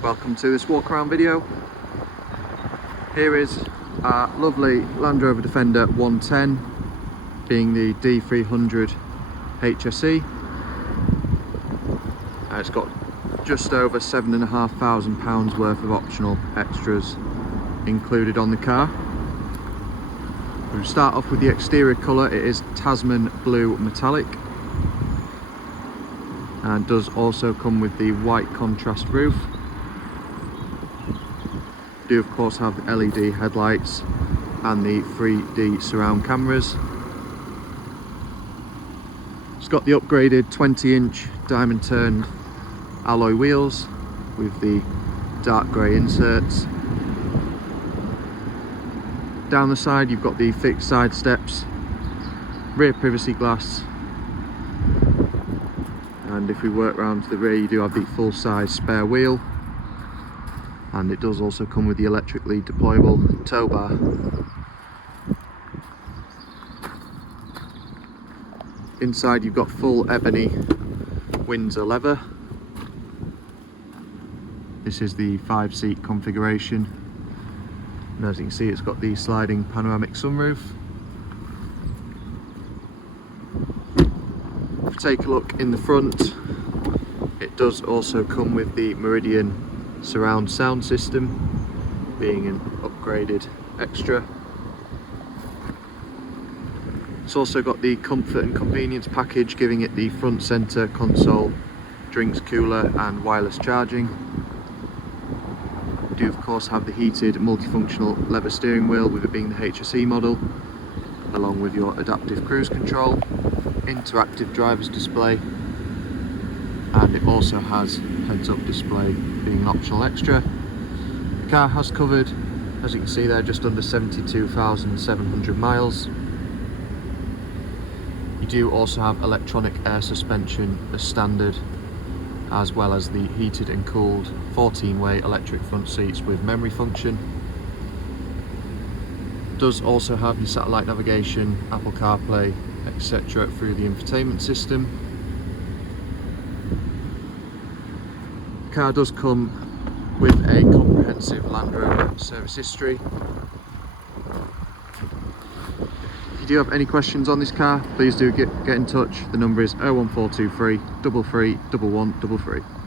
Welcome to this walk around video. Here is our lovely Land Rover Defender 110, being the D300 HSE. It's got just over £7,500 worth of optional extras included on the car. We'll start off with the exterior colour. It is Tasman Blue metallic, and does also come with the white contrast roof. Do of course have the LED headlights and the 3D surround cameras. It's got the upgraded 20-inch diamond turned alloy wheels with the dark grey inserts. Down the side you've got the fixed side steps, rear privacy glass, and if we work round to the rear you do have the full size spare wheel, and it does also come with the electrically deployable tow bar. Inside you've got full ebony Windsor leather. This is the 5-seat configuration, and as you can see it's got the sliding panoramic sunroof. If we take a look in the front, it does also come with the Meridian surround sound system, being an upgraded extra. It's also got the comfort and convenience package, giving it the front center console, drinks cooler and wireless charging. We do of course have the heated multifunctional leather steering wheel, with it being the HSE model, along with your adaptive cruise control, interactive driver's display, and it also has heads-up display, being an optional extra. The car has covered, as you can see there, just under 72,700 miles. You do also have electronic air suspension as standard, as well as the heated and cooled 14-way electric front seats with memory function. It does also have your satellite navigation, Apple CarPlay, etc. through the infotainment system. The car does come with a comprehensive Land Rover service history. If you do have any questions on this car, please do get in touch. The number is 01423 33 11 33.